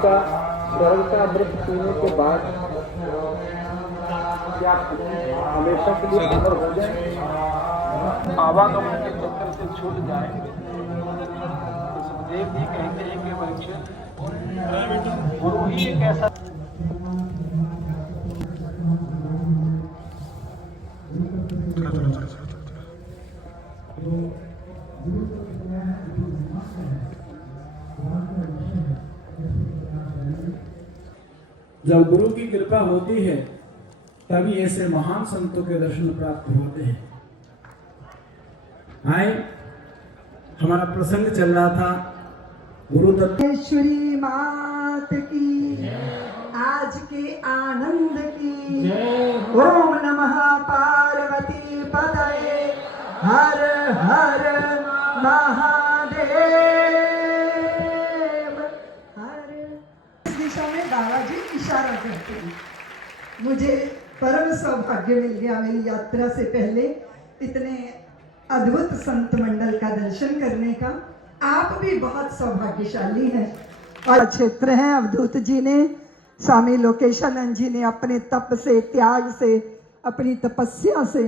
का तरल का अमृत पीने के बाद क्या हमेशा के लिए अमर हो जाए, आवागमन के चक्कर से छूट जाए। तो सुखदेव जी कहते हैं कि परीक्षित, गुरु ही एक ऐसा जब गुरु की कृपा होती है तभी ऐसे महान संतों के दर्शन प्राप्त होते हैं। आए, हमारा प्रसंग चल रहा था गुरु दत्तेश्वरी मात की, आज के आनंद की। ओम नमः पार्वती पतये, हर हर महादेव। हर इस दिशा में दादाजी इशारा करते हैं। मुझे परम सौभाग्य मिल गया मेरी यात्रा से पहले इतने अद्भुत संत मंडल का दर्शन करने का। आप भी बहुत सौभाग्यशाली हैं। और क्षेत्र है अवधूत जी ने, स्वामी लोकेशानंद जी ने अपने तप से, त्याग से, अपनी तपस्या से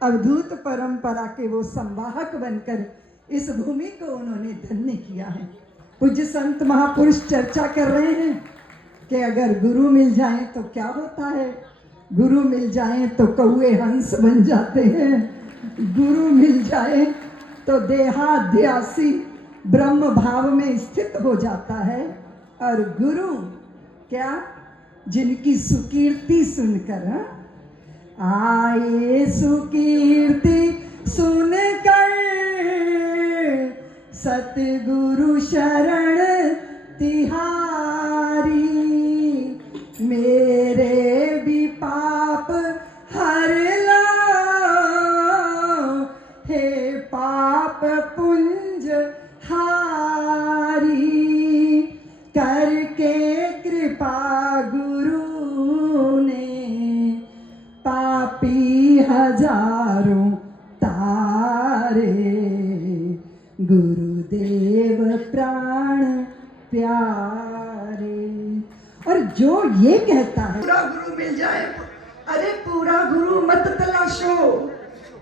अवधूत परंपरा के वो संवाहक बनकर इस भूमि को उन्होंने धन्य किया है। पूज्य संत महापुरुष चर्चा कर रहे हैं कि अगर गुरु मिल जाए तो क्या होता है। गुरु मिल जाए तो कौए हंस बन जाते हैं। गुरु मिल जाए तो देहाध्यासी ब्रह्म भाव में स्थित हो जाता है। और गुरु क्या, जिनकी सुकीर्ति सुनकर, आए सुकीर्ति सुनकर सतगुरु शरण तिहारी, मेरे भी पाप हर लो हे पाप पुंज हारी। करके कृपा गुरु ने पापी हजारों तारे, गुरुदेव प्राण प्यारे। और जो ये कहता है पूरा गुरु मिल जाए, अरे पूरा गुरु मत तलाशो,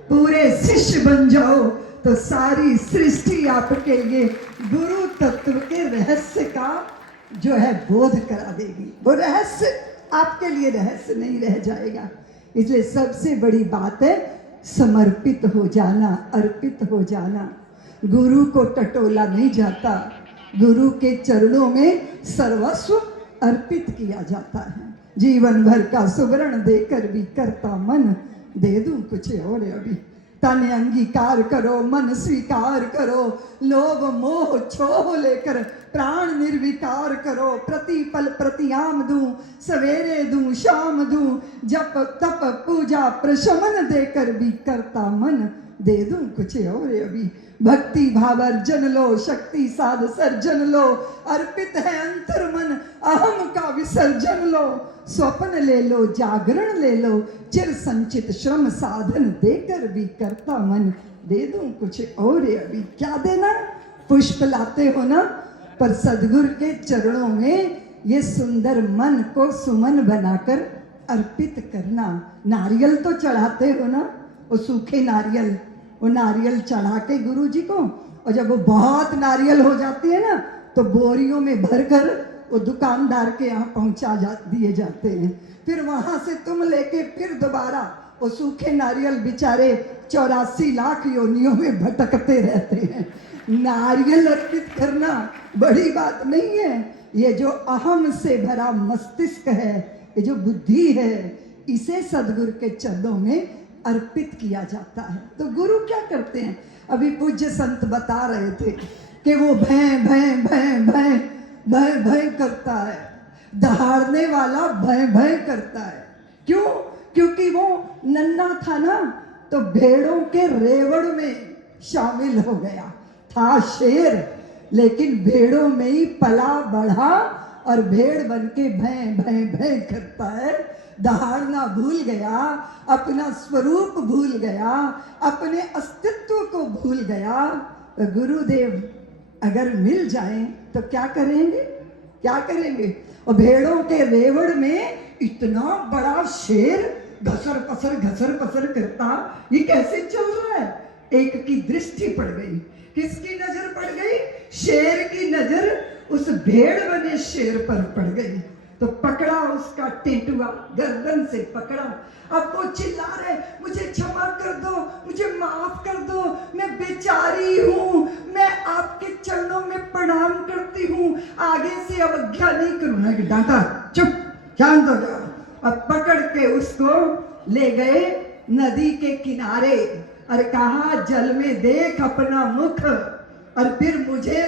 पूरे शिष्य बन जाओ तो सारी सृष्टि आपके लिए गुरु तत्व के रहस्य का जो है बोध करा देगी। वो रहस्य आपके लिए रहस्य नहीं रह जाएगा। इसलिए सबसे बड़ी बात है समर्पित हो जाना, अर्पित हो जाना। गुरु को टटोला नहीं जाता, गुरु के चरणों में सर्वस्व अर्पित किया जाता है। जीवन भर का सुवर्ण देकर भी करता मन, दे दूं कुछ और अभी। तन अंगीकार करो, मन स्वीकार करो, लोभ मोह छोह लेकर प्राण निर्विकार करो। प्रतिपल प्रतियाम दूं, सवेरे दूं, शाम दूं, जप तप पूजा प्रशमन देकर भी करता मन, दे दूं कुछ और अभी। भक्ति भाव अर्जन लो, शक्ति साध सर्जन लो, अर्पित है अंतर मन, अहम का विसर्जन लो। स्वप्न ले लो, जागरण ले लो, चिर संचित श्रम साधन देकर भी करता मन, दे दूं कुछ और अभी। क्या देना, पुष्प लाते हो ना, पर सदगुरु के चरणों में ये सुंदर मन को सुमन बनाकर अर्पित करना। नारियल तो चढ़ाते हो ना, वो सूखे नारियल, वो नारियल चढ़ा के गुरु जी को, और जब वो बहुत नारियल हो जाती है ना तो बोरियों में भरकर वो दुकानदार के यहाँ पहुंचा दिए जाते हैं। फिर वहां से तुम लेके फिर दोबारा वो सूखे नारियल बेचारे 84 लाख योनियों में भटकते रहते हैं। नारियल अर्पित करना बड़ी बात नहीं है। ये जो अहम से भरा मस्तिष्क है, ये जो बुद्धि है, इसे सदगुरु के चरणों में अर्पित किया जाता है। तो गुरु क्या करते हैं, अभी पूज्य संत बता रहे थे कि वो भय भय भय भय भय भय करता है, दहाड़ने वाला भय भय करता है। क्यों? क्योंकि वो नन्हा था ना, तो भेड़ों के रेवड़ में शामिल हो गया था शेर, लेकिन भेड़ों में ही पला बढ़ा और भेड़ बन के भय भय भय करता है। दहाड़ना भूल गया, अपना स्वरूप भूल गया, अपने अस्तित्व को भूल गया। तो गुरुदेव अगर मिल जाए तो क्या करेंगे? क्या करेंगे? और भेड़ों के रेवड़ में इतना बड़ा शेर घसर पसर करता, ये कैसे चल रहा है? एक की दृष्टि पड़ गई। किसकी नजर पड़ गई? शेर की नजर उस भेड़ बने शेर पर पड़ गई। तो पकड़ा उसका टेटुआ, गर्दन से पकड़ा। अब वो चिल्ला रहे, मुझे क्षमा कर दो, मुझे माफ कर दो, मैं बेचारी हूँ, मैं आपके चरणों में प्रणाम करती हूँ, आगे से अवज्ञा नहीं करूँगा। डांटा, चुप, शांत हो जाओ। अब पकड़ के उसको ले गए नदी के किनारे और कहा, जल में देख अपना मुख और फिर मुझे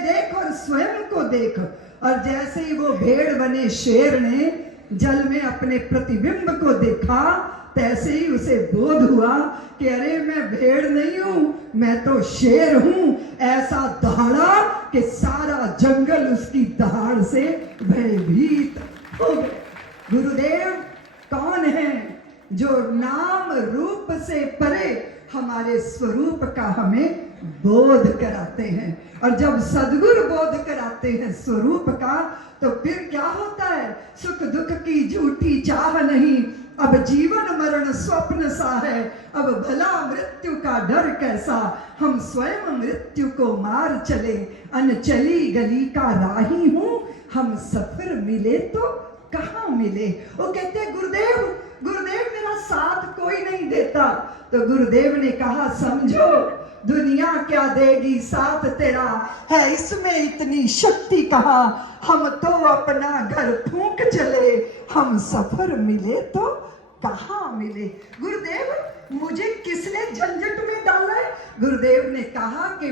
देख और स्वयं को देख। और जैसे ही वो भेड़ बने शेर ने जल में अपने प्रतिबिंब को देखा, तैसे ही उसे बोध हुआ कि अरे मैं भेड़ नहीं हूं, मैं तो शेर हूं। ऐसा दहाड़ा कि सारा जंगल उसकी दहाड़ से भयभीत हो गए। गुरुदेव कौन है? जो नाम रूप से परे हमारे स्वरूप का हमें बोध कराते हैं। और जब सद्गुरु बोध कराते हैं स्वरूप का, तो फिर क्या होता है? सुख दुख की झूठी चाह नहीं, अब जीवन मरण स्वप्न सा है, अब भला मृत्यु का डर कैसा, हम स्वयं मृत्यु को मार चले, अनचली गली का राही हूं, हम सफर मिले तो कहाँ मिले। वो कहते गुरुदेव मेरा साथ कोई नहीं देता। तो गुरुदेव ने कहा, समझो दुनिया क्या देगी साथ तेरा, है इसमें इतनी शक्ति कहाँ, हम तो अपना घर फूंक चले, हम सफर मिले तो कहाँ मिले। गुरुदेव मुझे किसने झंझट में डाला है? गुरुदेव ने कहा कि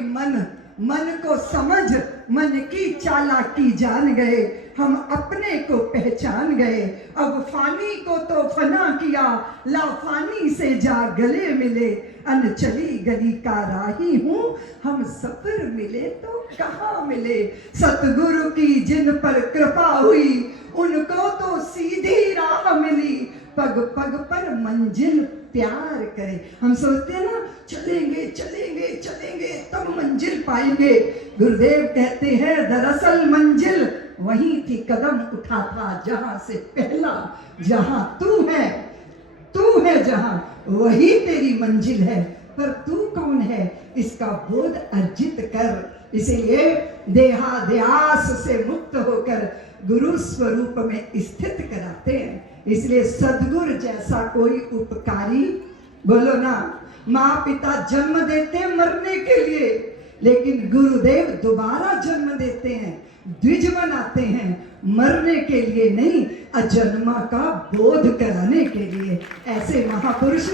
मन को समझ, मन की चालाकी जान गए, हम अपने को पहचान गए। अब फानी को तो फना किया, लाफानी से जा गले मिले, अनचली गली का राही हूँ, हम सफर मिले तो कहाँ मिले। सतगुरु की जिन पर कृपा हुई, उनको तो सीधी राह मिली, पग पग पर मंजिल प्यार करे। हम सोचते हैं ना, चलेंगे तब मंजिल पाएंगे। गुरुदेव कहते हैं, दरअसल मंजिल वही थी, कदम उठा था जहां से पहला, जहां तू है जहां वही तेरी मंजिल है, पर तू कौन है इसका बोध अर्जित कर। इसीलिए देहाध्यास से मुक्त होकर गुरु स्वरूप में स्थित कराते हैं। इसलिए सद्गुरु जैसा कोई उपकारी, बोलो ना, माँ पिता जन्म देते हैं मरने के लिए, लेकिन गुरुदेव दोबारा जन्म देते हैं, द्विज बनाते हैं, मरने के लिए नहीं, अजन्मा का बोध कराने के लिए। ऐसे महापुरुष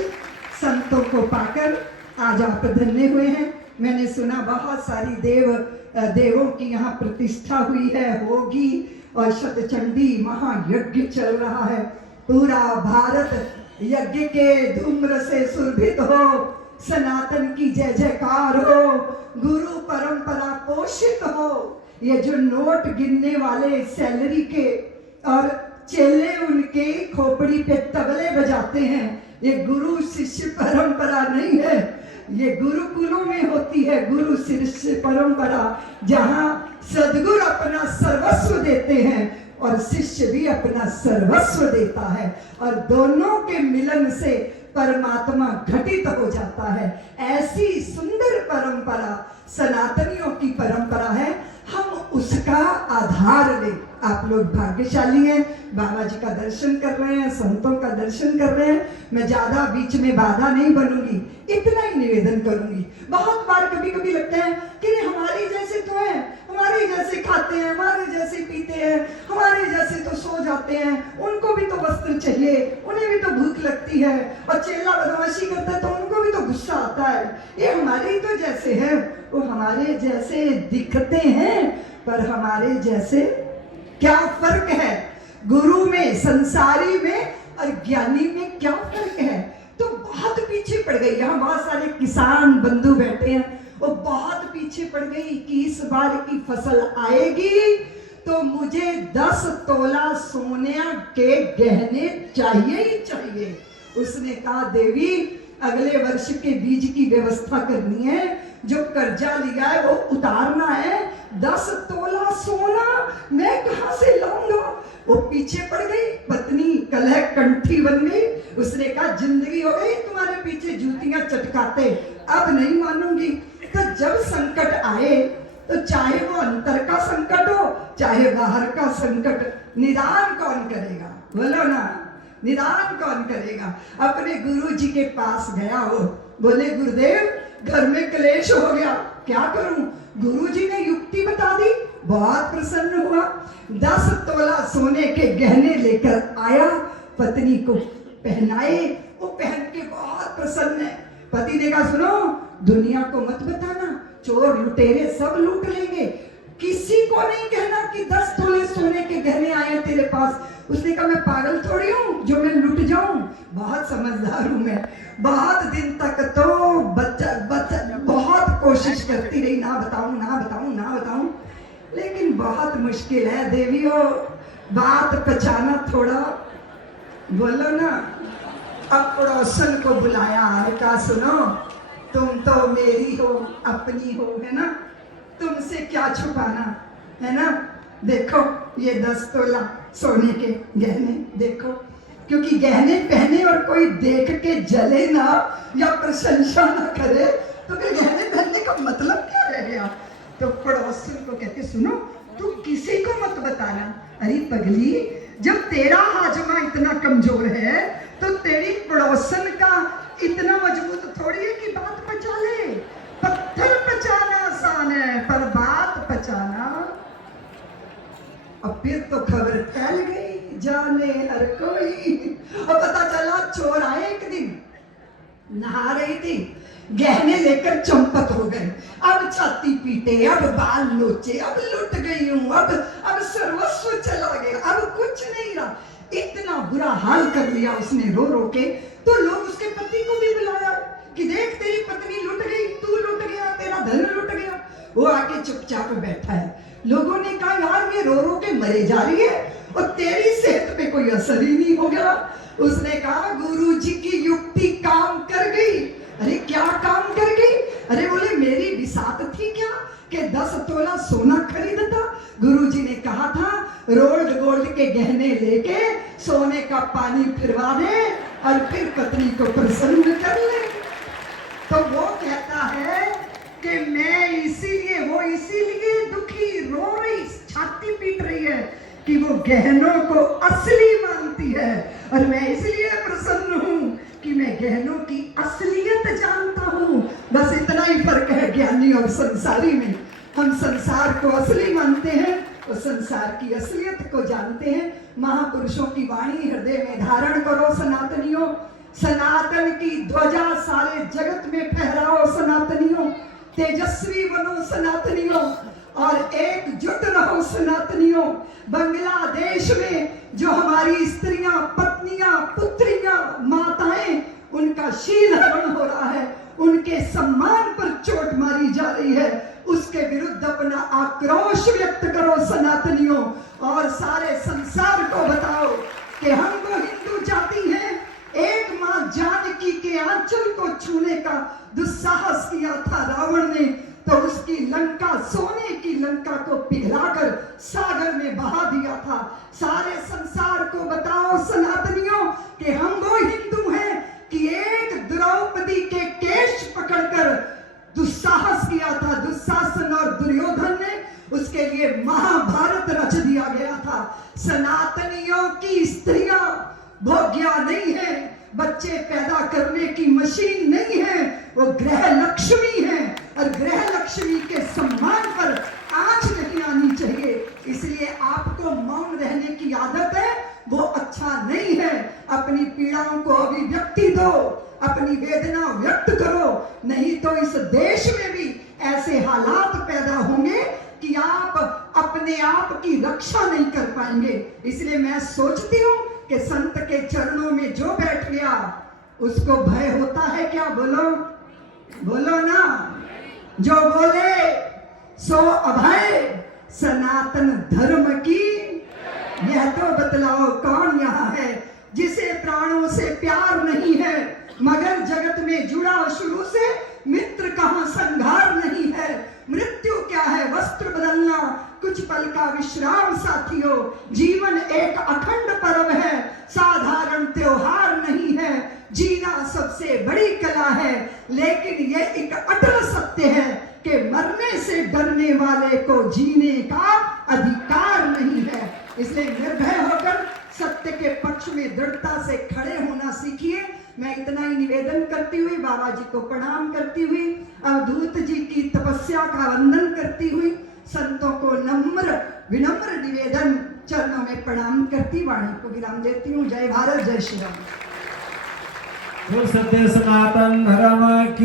संतों को पाकर आज आप धन्य हुए हैं। मैंने सुना बहुत सारी देवों की यहाँ प्रतिष्ठा हुई है, होगी, और शतचंडी महायज्ञ चल रहा है। पूरा भारत यज्ञ के धूम्र से सुरभित हो, सनातन की जय जयकार हो, गुरु परंपरा पोषित हो। ये जो नोट गिनने वाले सैलरी के और चेले उनके खोपड़ी पे तबले बजाते हैं, ये गुरु शिष्य परंपरा नहीं है, ये गुरुकुलों में होती है गुरु शिष्य परंपरा, जहाँ सद्गुरु अपना सर्वस्व देते हैं और शिष्य भी अपना सर्वस्व देता है, और दोनों के मिलन से परमात्मा घटित हो जाता है। ऐसी सुंदर परंपरा सनातनियों की परंपरा है, हम उसका आधार लें। आप लोग भाग्यशाली हैं, बाबा जी का दर्शन कर रहे हैं, संतों का दर्शन कर रहे हैं। मैं ज्यादा बीच में बाधा नहीं बनूंगी, इतना ही निवेदन करूंगी। बहुत बार कभी कभी लगता है कि हमारे जैसे तो है, हमारे जैसे खाते हैं, हमारे जैसे पीते हैं, हमारे जैसे तो सो जाते हैं, उनको भी तो वस्त्र चाहिए, उन्हें भी तो भूख लगती है, और चेला बदमाशी करता है तो उनको भी तो गुस्सा आता है। ये हमारे ही तो जैसे है, वो हमारे जैसे दिखते हैं, पर हमारे जैसे क्या फर्क है? गुरु में, संसारी में और ज्ञानी में क्या फर्क है? तो बहुत पीछे पड़ गई। यहाँ बहुत सारे किसान बंधु बैठे हैं, वो बहुत पीछे पड़ गई कि इस बार की फसल आएगी तो मुझे 10 तोला सोने के गहने चाहिए ही चाहिए। उसने कहा, देवी अगले वर्ष के बीज की व्यवस्था करनी है, जो कर्जा लिया है वो उतारना है, 10 तोला सोना मैं कहां से लाऊंगा? वो पीछे पड़ गई, पत्नी कलह कंठी बन गई। उसने कहा जिंदगी हो गई तुम्हारे पीछे जूतियां चटकाते, अब नहीं मानूंगी। तो जब संकट आए तो चाहे वो अंतर का संकट हो चाहे बाहर का संकट, निदान कौन करेगा? बोलो ना, निदान कौन करेगा? अपने गुरु जी के पास गया हो, बोले गुरुदेव घर में क्लेश हो गया, क्या करूं? गुरु जी ने युक्ति बता दी, बहुत प्रसन्न हुआ। 10 तोला सोने के गहने लेकर आया, पत्नी को पहनाए। वो पहन के बहुत प्रसन्न है। पति ने कहा सुनो, दुनिया को मत बताना, चोर लुटेरे सब लूट लेंगे, किसी को नहीं कहना कि 10 तोले सोने के गहने आए तेरे पास। उसने कहा मैं पागल थोड़ी हूँ जो मैं लुट जाऊं, बहुत समझदार हूं मैं। बहुत दिन तक तो बच्चा बहुत कोशिश करती रही, ना बताऊं ना बताऊं ना बताऊं, लेकिन बहुत मुश्किल है देवियों बात पचाना थोड़ा। बोलो ना। अब पड़ोसन को बुलाया, कहा सुनो तुम तो मेरी हो, अपनी हो, है ना, तुमसे क्या छुपाना, है ना। देखो ये 10 तोला सोने के गहने देखो, क्योंकि गहने पहने और कोई देख के जले ना या प्रशंसा ना करे तो फिर गहने पहनने का मतलब क्या रह गया। तो पड़ोसन को कहते सुनो तू किसी को मत बताना। अरे पगली, जब तेरा हाजमा इतना कमजोर है तो तेरी पड़ोसन का इतना मजबूत थोड़ी है कि बात पचा ले। पत्थर पचाना आसान है पर बात पचाना। अब फिर तो खबर फैल गई, जाने हर कोई। और पता चला चोर आए एक दिन, नहा रही थी, गहने लेकर चंपत हो गए। अब छाती पीटे, अब बाल नोचे, अब लुट गई हूं, अब सर्वस्व चला गया, अब कुछ नहीं रहा। इतना बुरा हाल कर लिया उसने रो रो के। तो लोग उसके पति को भी बुलाया कि देख तेरी पत्नी लुट गई, तू लुट गया, तेरा धन लुट गया। वो आके चुपचाप बैठा है। लोगों ने कहा यार ये रो रो के मरे जा रही है और तेरी सेहत पे कोई असर ही नहीं हो गया। उसने कहा गुरु जी की युक्ति काम कर गई। अरे क्या काम कर गई? अरे बोले मेरी बिसात थी क्या कि 10 तोला सोना खरीदता। गुरु जी ने कहा था रोल्ड गोल्ड के गहने लेके सोने का पानी फिरवा दे और फिर पत्नी को प्रसन्न कर ले। तो वो कहता है कि मैं इसीलिए दुखी रो रही, छाती पीट रही है कि वो गहनों को असली मानती है और मैं इसलिए प्रसन्न हूं कि मैं गहनों की असलियत जानता हूं। बस इतना ही फर्क है ज्ञानी और संसारी में। हम संसार को असली मानते हैं और संसार की असलियत को जानते हैं। महापुरुषों की वाणी हृदय में धारण करो सनातनियों, सनातन की ध्वजा सारे जगत में फहराओ सनातनियों, तेजस्वी बनो सनातनियों और एकजुट रहो सनातनियों। बांग्लादेश में जो हमारी स्त्रियां, पत्नियां, पुत्रियां, माताएं, उनका शील हरण हो रहा है, उनके सम्मान पर चोट मारी जा रही है, उसके विरुद्ध अपना आक्रोश व्यक्त करो सनातनियों और सारे संसार को बताओ कि हम वो हिंदू जाति हैं। एक मां जानकी के आंचल को छूने का दुस्साहस किया था रावण ने, तो उसकी लंका, सोने की लंका को पिघलाकर सागर में बहा दिया था। सारे संसार को बताओ सनातनियों कि हम वो हिंदू हैं कि एक द्रौपदी के केश पकड़कर दुस्साहस किया था दुशासन और दुर्योधन ने, उसके लिए महाभारत रच दिया गया था। सनातनियों की स्त्रियां भोग्या नहीं है, बच्चे पैदा करने की मशीन नहीं है, वो गृह लक्ष्मी है और गृह लक्ष्मी के सम्मान पर आंच नहीं आनी चाहिए। इसलिए आपको मौन रहने की आदत है, वो अच्छा नहीं है। अपनी पीड़ाओं को अभिव्यक्ति दो, अपनी वेदना व्यक्त करो, नहीं तो इस देश में भी ऐसे हालात पैदा होंगे कि आप अपने आप की रक्षा नहीं कर पाएंगे। इसलिए मैं सोचती हूँ कि संत के चरणों में जो बैठ गया उसको भय होता है क्या? बोलो बोलो ना। जो बोले सो अभय सनातन धर्म की, यह तो बतलाओ कौन यहाँ है जिसे प्राणों से प्यार नहीं है मगर जगत में जुड़ा शुरू से, मित्र कहाँ संघार नहीं है, मृत्यु क्या है वस्तु वस्त्र बदलना कुछ पल का विश्राम साथियों। जीवन एक अखंड पर्व है, साधारण त्योहार नहीं है। जीना सबसे बड़ी कला है, लेकिन ये एक अटल सत्य है कि मरने से डरने वाले को जीने का अधिकार नहीं है। इसलिए निर्भय होकर सत्य के पक्ष में दृढ़ता से खड़े होना सीखिए। मैं इतना ही निवेदन करती हुई, बाबा जी को प्रणाम करती हुई, अवधूत जी की तपस्या का वंदन करती हुई, संतों को नम्र विनम्र निवेदन चरणों में प्रणाम करती वाणी को विराम देती हूँ। जय भारत, जय श्री राम। सत्य सनातन धर्म की